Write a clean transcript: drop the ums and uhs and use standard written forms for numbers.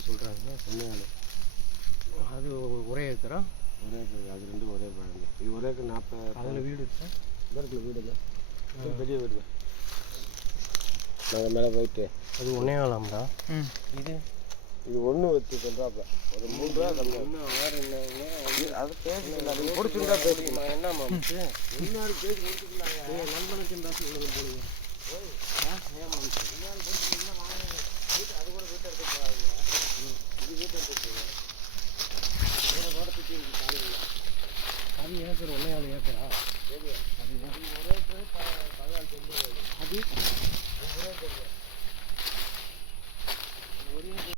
அப்படி சொல்கிறாங்க. ஒன்றே அது ஒரே ஏக்கரா? ஒரே ஏக்கர். அது ரெண்டும் ஒரே பழங்க. இது ஒரே ஏக்கர் 40. அதில் வீடு இருக்கா? இடத்துல வீடு இல்லை, பெரிய வீடு தான். நாங்கள் மேலே போயிட்டு அது ஒன்றே ஆளாம்டா. இது இது ஒன்று வச்சு சொல்கிறாப்ப ஒரு 3 ரூபா கம்மி. ஒன்று ஆறு என்னங்க அது பேசிக்கலாம். நீங்கள் பிடிச்சிருந்தா பேசிக்கலாம். என்ன மாமிச்சு இன்னொரு பேசி முடிச்சுக்கலாங்க. நண்பனுக்கு பேச உள்ளது போடுங்க. ஏன் மாமிச்சு இன்னொரு பிடிச்சிருந்தா வாங்க. வீட்டு அது கூட வீட்டை எடுத்து போகாதுங்க. இது வீட்டை எடுத்து போங்க. வேறு தோட்டத்துக்கு இருக்குது காலையில். அது ஏக்கர் 1.4 ஏக்கரா? அது ஒரே பேர் 14 செண்டு. அது ஒரே பேர்